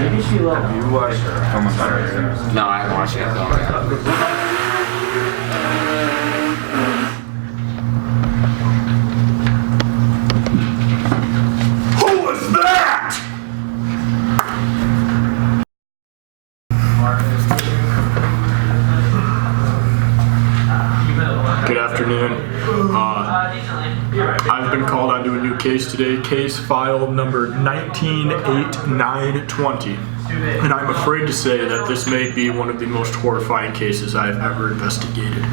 Maybe she loved. Have you watched Thomas Harris? No, I haven't watched it. Who was that? Good afternoon. I've been called onto a new case today, case file number 198920. And I'm afraid to say that this may be one of the most horrifying cases I've ever investigated.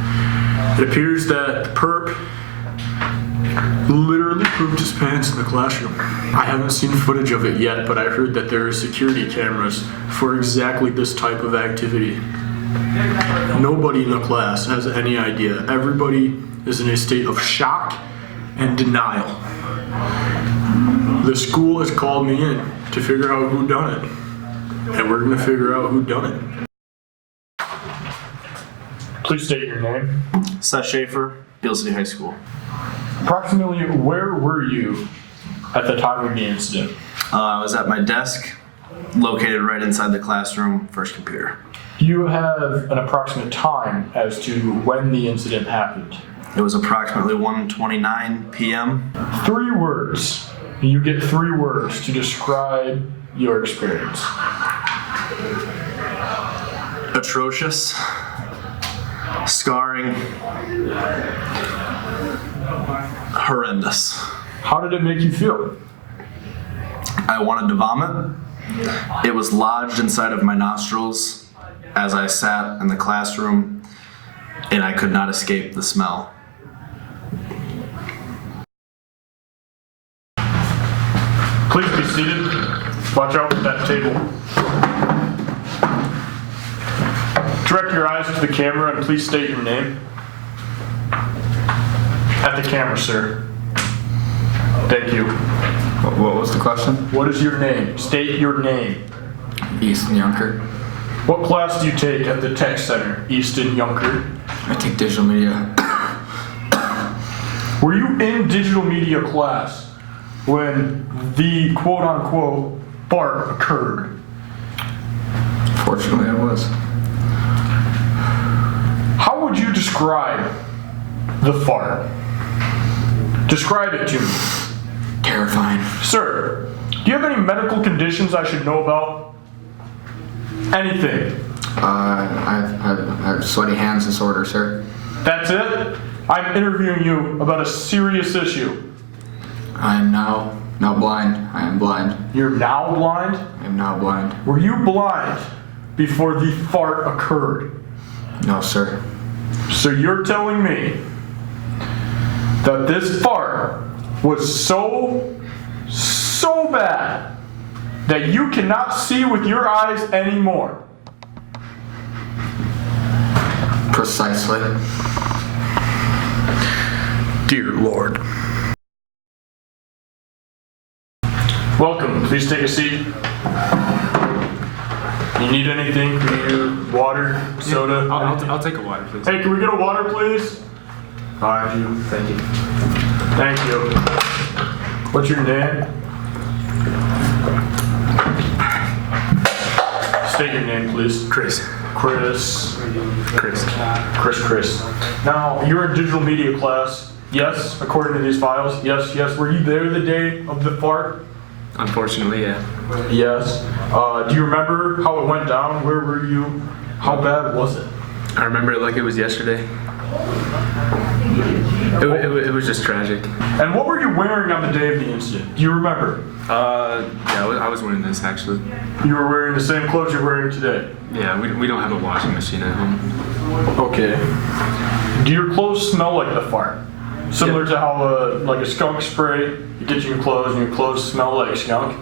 It appears that the perp literally pooped his pants in the classroom. I haven't seen footage of it yet, but I heard that there are security cameras for exactly this type of activity. Nobody in the class has any idea. Everybody is in a state of shock and denial. The school has called me in to figure out who done it. And we're gonna figure out who done it. Please state your name. Seth Schaefer, Beale City High School. Approximately where were you at the time of the incident? I was at my desk, located right inside the classroom, first computer. Do you have an approximate time as to when the incident happened? It was approximately 1:29 p.m. 3 words. You get 3 words to describe your experience. Atrocious, scarring, horrendous. How did it make you feel? I wanted to vomit. It was lodged inside of my nostrils as I sat in the classroom, and I could not escape the smell. Please be seated. Watch out for that table. Direct your eyes to the camera and please state your name. At the camera, sir. Thank you. What was the question? What is your name? State your name. Easton Yunker. What class do you take at the Tech Center, Easton Yunker? I take digital media. Were you in digital media class when the quote-unquote fart occurred? Fortunately, I was. How would you describe the fart? Describe it to me. Terrifying. Sir, do you have any medical conditions I should know about? Anything? I have sweaty hands disorder, sir. That's it? I'm interviewing you about a serious issue. I am now blind. I am blind. You're now blind? I am now blind. Were you blind before the fart occurred? No, sir. So you're telling me that this fart was so bad that you cannot see with your eyes anymore? Precisely. Dear Lord. Welcome. Please take a seat. You need anything from you? Water, soda? I'll take a water, please. Hey, can we get a water, please? Thank you. Thank you. What's your name? State your name, please. Chris. Chris. Now, you're in digital media class. Yes, according to these files. Yes. Were you there the day of the fart? Unfortunately, yeah. Yes. Do you remember how it went down? Where were you? How bad was it? I remember it like it was yesterday. It was just tragic. And what were you wearing on the day of the incident? Do you remember? Yeah, I was wearing this actually. You were wearing the same clothes you're wearing today. Yeah, we don't have a washing machine at home. Okay. Do your clothes smell like the fart? Similar to how like a skunk spray, you get your clothes and your clothes smell like skunk?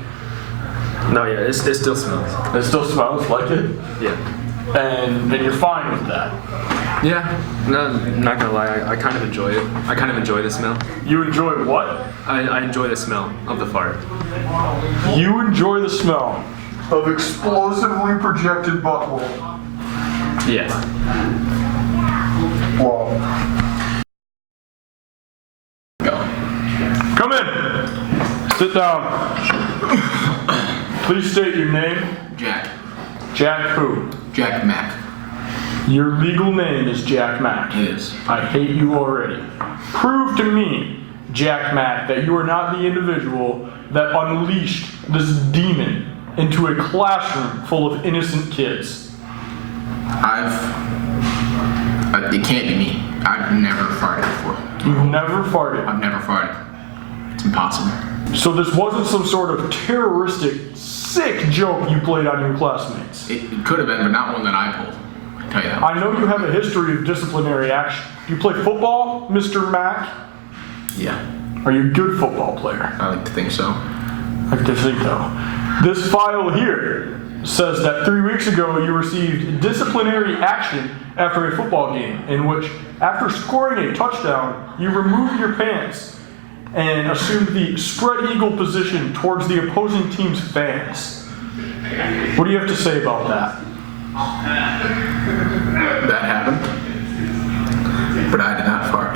No, yeah, it still smells. It still smells like it? Yeah. And you're fine with that? Yeah, no, I'm not gonna lie, I kind of enjoy it. I kind of enjoy the smell. You enjoy what? I enjoy the smell of the fart. You enjoy the smell of explosively projected butthole. Yeah. Wow. Come in. Sit down. Please state your name. Jack. Jack who? Jack Mack. Your legal name is Jack Mack. It is. I hate you already. Prove to me, Jack Mack, that you are not the individual that unleashed this demon into a classroom full of innocent kids. It can't be me. I've never farted before. You've never farted. I've never farted. It's impossible. So this wasn't some sort of terroristic, sick joke you played on your classmates. It could have been, but not one that I pulled. I can tell you that. I know you have a history of disciplinary action. Do you play football, Mr. Mack? Yeah, Are you a good football player? I like to think so. I like to think though. This file here says that 3 weeks ago you received disciplinary action after a football game in which, after scoring a touchdown, you removed your pants and assumed the spread eagle position towards the opposing team's fans. What do you have to say about that? That happened, but I did not fart.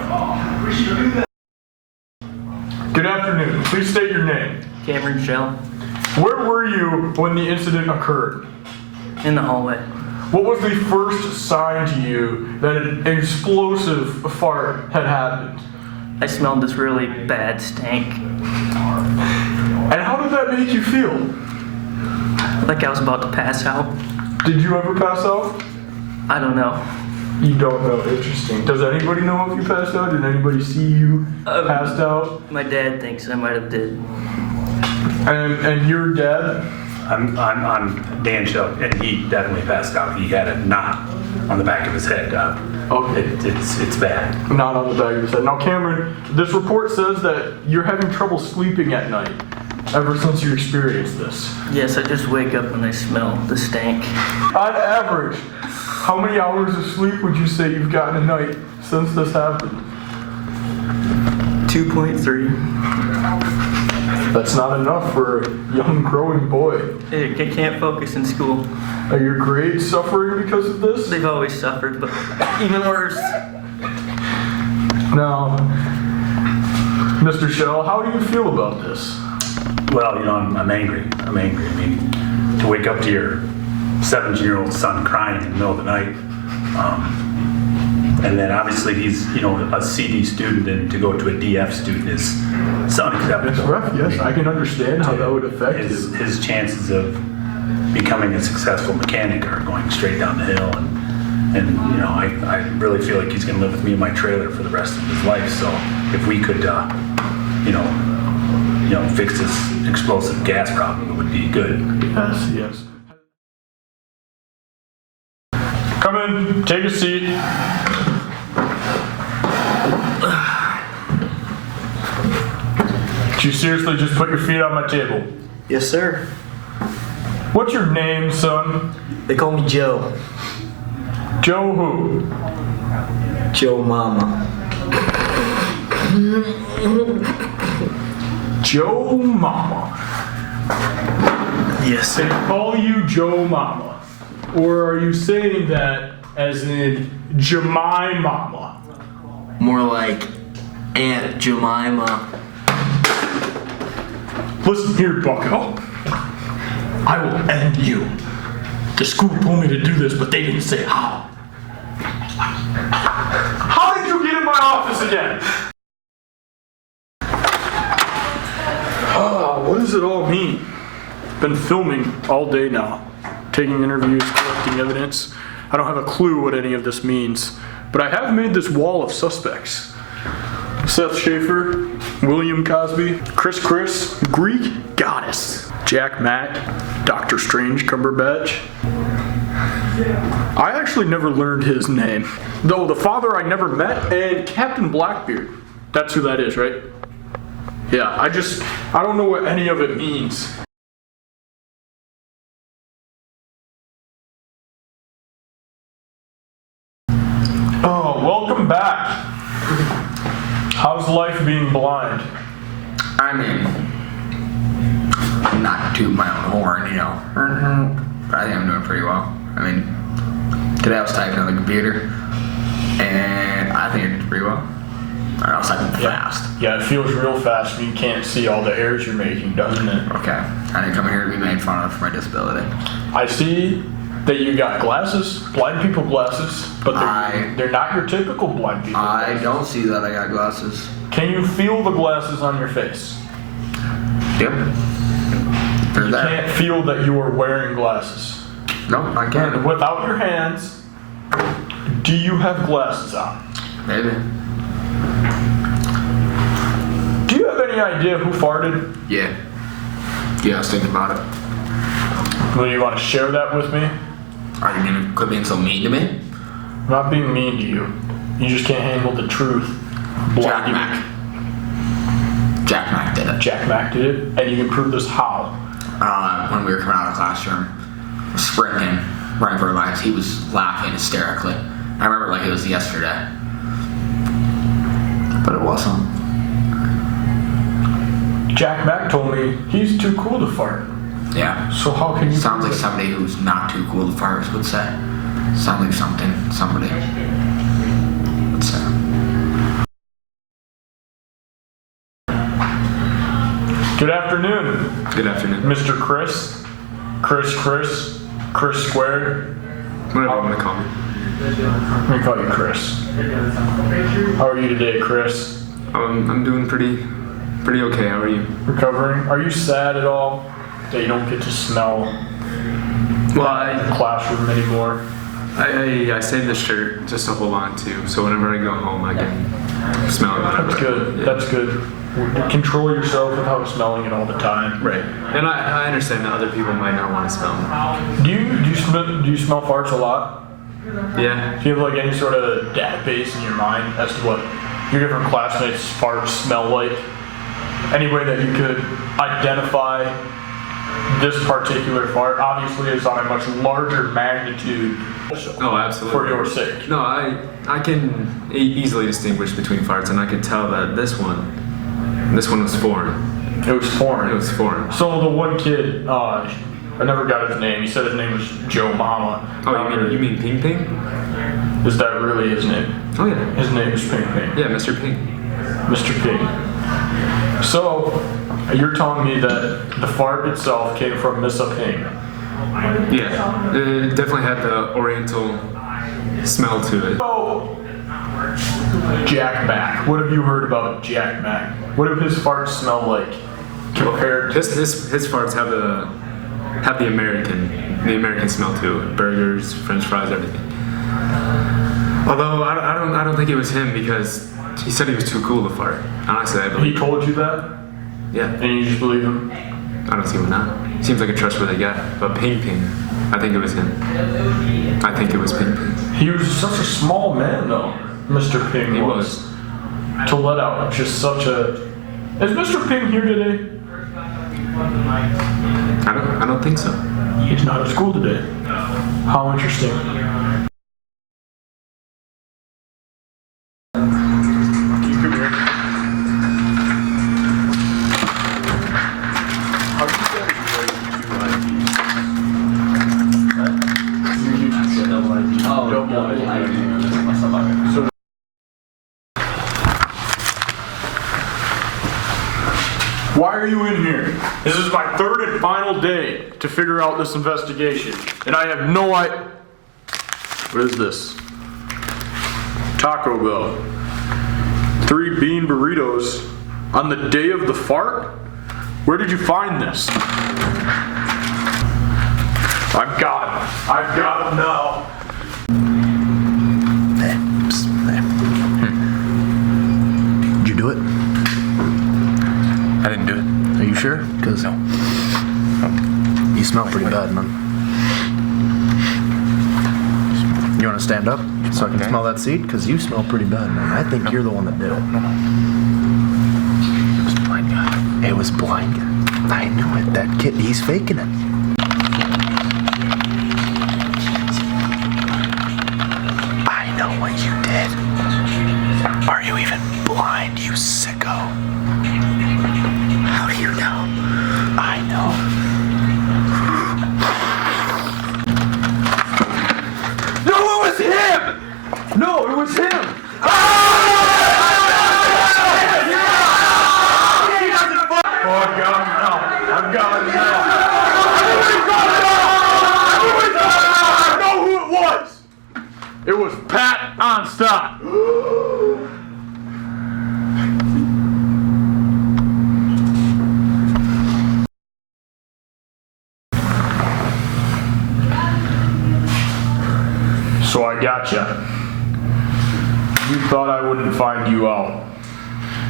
Good afternoon. Please state your name. Cameron Shell, Where were you when the incident occurred? in the hallway. What was the first sign to you that an explosive fart had happened? I smelled this really bad stank. And how did that make you feel? Like I was about to pass out. Did you ever pass out? I don't know. You don't know. Interesting. Does anybody know if you passed out? Did anybody see you passed out? My dad thinks I might have did. And your dad? I'm Dan Shell, and he definitely passed out. He had a knot on the back of his head. Okay. It's bad. Not on the back of his head. Now, Cameron, this report says that you're having trouble sleeping at night ever since you experienced this. Yes, I just wake up when I smell the stank. On average, how many hours of sleep would you say you've gotten a night since this happened? 2.3. That's not enough for a young growing boy. I can't focus in school. Are your grades suffering because of this? They've always suffered, but even worse. Now, Mr. Shell, how do you feel about this? Well, I'm angry. I mean, to wake up to your 17-year-old son crying in the middle of the night, and then obviously he's, a CD student, and to go to a DF student is unacceptable. It's rough, yes. I can understand how that would affect His chances of becoming a successful mechanic are going straight down the hill, and I really feel like he's going to live with me in my trailer for the rest of his life. So if we could, fix this explosive gas problem, it would be good. Yes. Come in, take a seat. Did you seriously just put your feet on my table? Yes, sir. What's your name, son? They call me Joe. Joe who? Joe Mama. Joe Mama. Yes, They sir. call you Joe Mama. Or are you saying that as in Jemima? More like Aunt Jemima. Listen here, bucko. I will end you. The school told me to do this, but they didn't say how. How did you get in my office again? What does it all mean? Been filming all day now, taking interviews, collecting evidence. I don't have a clue what any of this means, but I have made this wall of suspects. Seth Schaefer, William Cosby, Chris, Greek Goddess, Jack Mack, Dr. Strange Cumberbatch. I actually never learned his name, though the father I never met, and Captain Blackbeard. That's who that is, right? Yeah, I don't know what any of it means. Oh, welcome back. How's life being blind? I mean, not to my own horn, but I think I'm doing pretty well. I mean, today I was typing on the computer, and I think I did pretty well. Or else I'm fast. Yeah, it feels real fast when you can't see all the errors you're making, doesn't it? Okay. I didn't come here to be made fun of for my disability. I see that you got glasses, blind people glasses, but they're not your typical blind people I glasses. don't see that I got glasses. Can you feel the glasses on your face? Yep. They're You there. can't feel that you are wearing glasses. Nope, I And can't. without your hands, do you have glasses on? Maybe. Do you have any idea who farted? Yeah. Yeah, I was thinking about it. Well, you want to share that with me? Are you gonna quit being so mean to me? I'm not being mean to you. You just can't handle the truth. Jack Mac. Jack Mac did it. Jack Mac did it, and you can prove this how? When we were coming out of the classroom, sprinting, running for our lives, he was laughing hysterically. I remember it like it was yesterday. But it wasn't. Jack Mac told me he's too cool to fart. Yeah. So how can you? Sounds like prove it? somebody who's not too cool to fart would say. Sounds like somebody would say. Good afternoon, Good afternoon. Mr. Chris. Chris squared. Whatever you want to call me. Let me call you Chris. How are you today, Chris? I'm doing pretty okay. How are you? Recovering? Are you sad at all that you don't get to smell Well, the classroom anymore? I saved this shirt just to hold on to, so whenever I go home, I can smell it. That's good. That's good. Control yourself without smelling it all the time. Right. And I understand that other people might not want to smell them. Do you smell farts a lot? Yeah. Do you have like any sort of database in your mind as to what your different classmates' farts smell like? Any way that you could identify this particular fart? Obviously, it's on a much larger magnitude. Oh, absolutely. For your sake. No, I can easily distinguish between farts, and I could tell that this one was foreign. It was foreign. It was foreign. So the one kid, I never got his name. He said his name was Joe Mama. Oh, you mean Ping Ping? Is that really his name? Oh yeah. His name is Ping Ping. Yeah, Mr. Ping. Mr. Ping. So, you're telling me that the fart itself came from Miss Ping. Yeah. It definitely had the oriental smell to it. Oh, Jack Mac. What have you heard about Jack Mac? What do his farts smell like compared to? His farts have the American smell to it. Burgers, French fries, everything. Although I don't think it was him because he said he was too cool to fart. Honestly, I He believe. told you that, Yeah. and you just believe him? I don't see why not. Seems like a trustworthy guy. But Ping Ping, I think it was him. I think it was Ping Ping. He was such a small man, though. Mr. Ping He was. To let out just such a. Is Mr. Ping here today? I don't think so. He's not at school today. How interesting. You come here. How do you guys relate to IDs? Your YouTube channel, IDs. Double IDs. So why are you in here? This is my third and final day to figure out this investigation, and I have no idea. What is this? Taco Bell. 3 bean burritos on the day of the fart? Where did you find this? I've got him. I've got him now. Did you do it? I didn't do it. Are you sure? Because you smell pretty bad, man. You want to stand up so I can smell that seed? Because you smell pretty bad, man. I think you're the one that did it. No. It was a blind guy. It was blind. I knew it. That kid, he's faking it. I know what you did. Are you even blind, you sicko? How do you know? I know. No, it was him! No, it was him! Ah! It was pat on stop. So I gotcha. You thought I wouldn't find you out.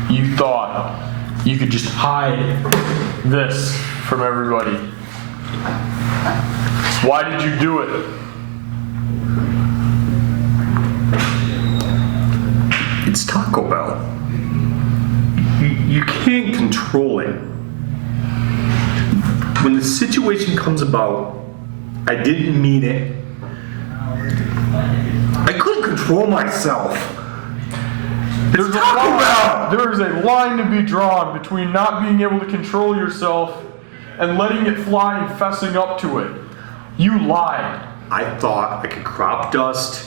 You thought you could just hide this from everybody. Why did you do it? It's Taco Bell. You can't control it. When the situation comes about, I didn't mean it. I couldn't control myself. It's Taco Bell! There is a line to be drawn between not being able to control yourself and letting it fly and fessing up to it. You lied. I thought I could crop dust.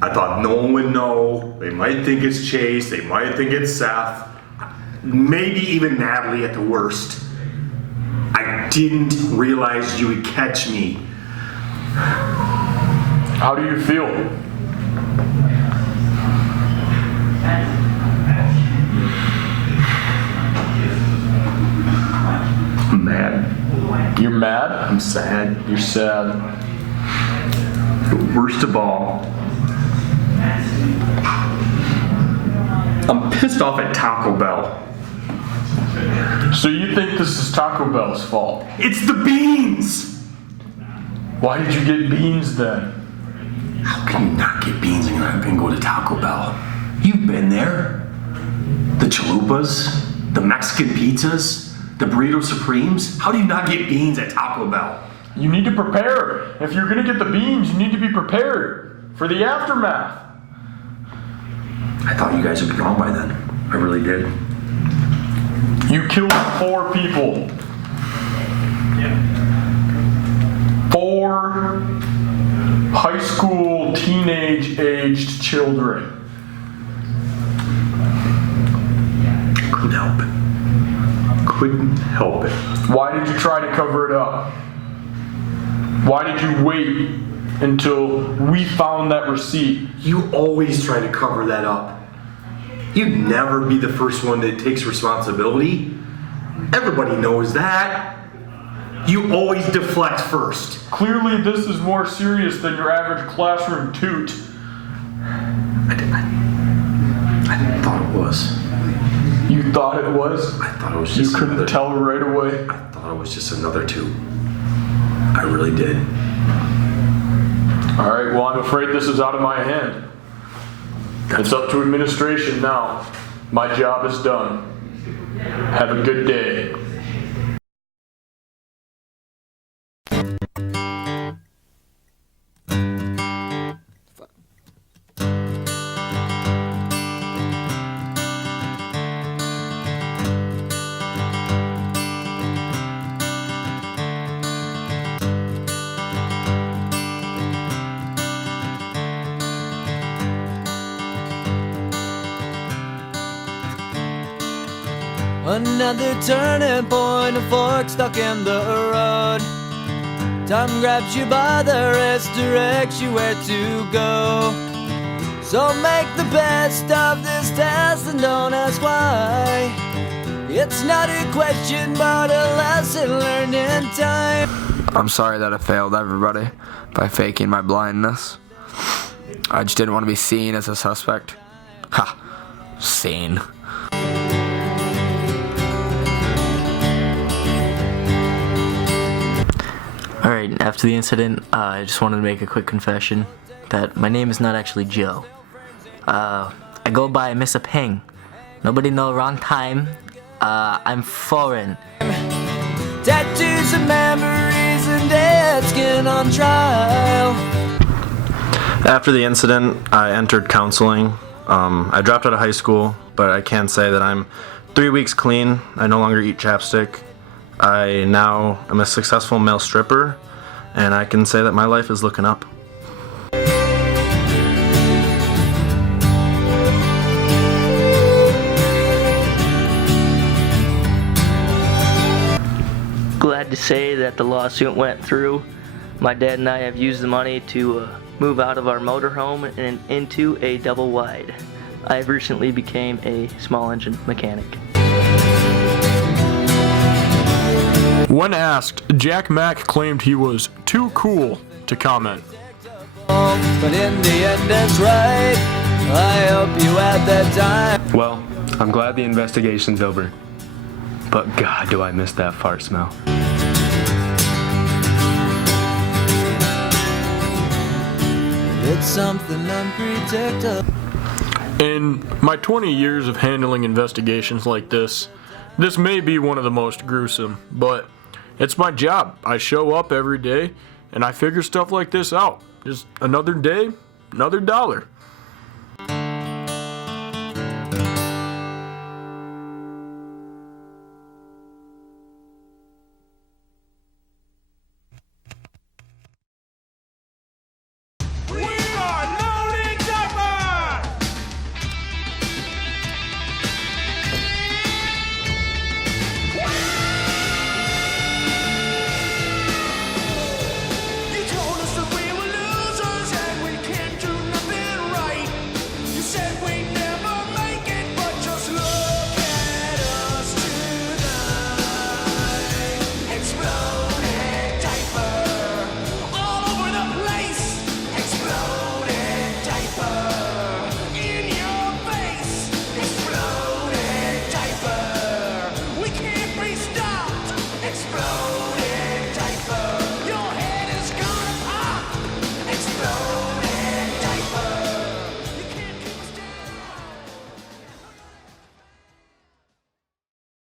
I thought no one would know. They might think it's Chase. They might think it's Seth. Maybe even Natalie at the worst. I didn't realize you would catch me. How do you feel? I'm mad. You're mad? I'm sad. You're sad. But worst of all, I'm pissed off at Taco Bell. So you think this is Taco Bell's fault? It's the beans! Why did you get beans then? How can you not get beans and go to Taco Bell? You've been there. The chalupas, the Mexican pizzas, the burrito supremes. How do you not get beans at Taco Bell? You need to prepare. If you're gonna get the beans, you need to be prepared for the aftermath. I thought you guys would be gone by then. I really did. You killed 4 people. 4 high school, teenage-aged children. Couldn't help it. Couldn't help it. Why did you try to cover it up? Why did you wait until we found that receipt? You always try to cover that up. You'd never be the first one that takes responsibility. Everybody knows that. You always deflect first. Clearly, this is more serious than your average classroom toot. I thought it was. You thought it was? I thought it was You just couldn't another, tell right away? I thought it was just another toot. I really did. All right, well, I'm afraid this is out of my hand. It's up to administration now. My job is done. Have a good day. Another turning point, a fork stuck in the road. Time grabs you by the wrist, directs you where to go. So make the best of this test and don't ask why. It's not a question but a lesson learned in time. I'm sorry that I failed everybody by faking my blindness. I just didn't want to be seen as a suspect. Ha! Seen. Alright, after the incident, I just wanted to make a quick confession that my name is not actually Joe. I go by Mr. Ping. Nobody know wrong time. I'm foreign. Tattoos and memories and dead skin on trial. After the incident, I entered counseling. I dropped out of high school, but I can say that I'm 3 weeks clean. I no longer eat chapstick. I now am a successful male stripper, and I can say that my life is looking up. Glad to say that the lawsuit went through. My dad and I have used the money to move out of our motorhome and into a double wide. I have recently became a small engine mechanic. When asked, Jack Mack claimed he was too cool to comment. But in the end, it's right. I hope you had that time. Well, I'm glad the investigation's over. But God, do I miss that fart smell. It's something unpredictable. In my 20 years of handling investigations like this may be one of the most gruesome, but it's my job. I show up every day and I figure stuff like this out. Just another day, another dollar.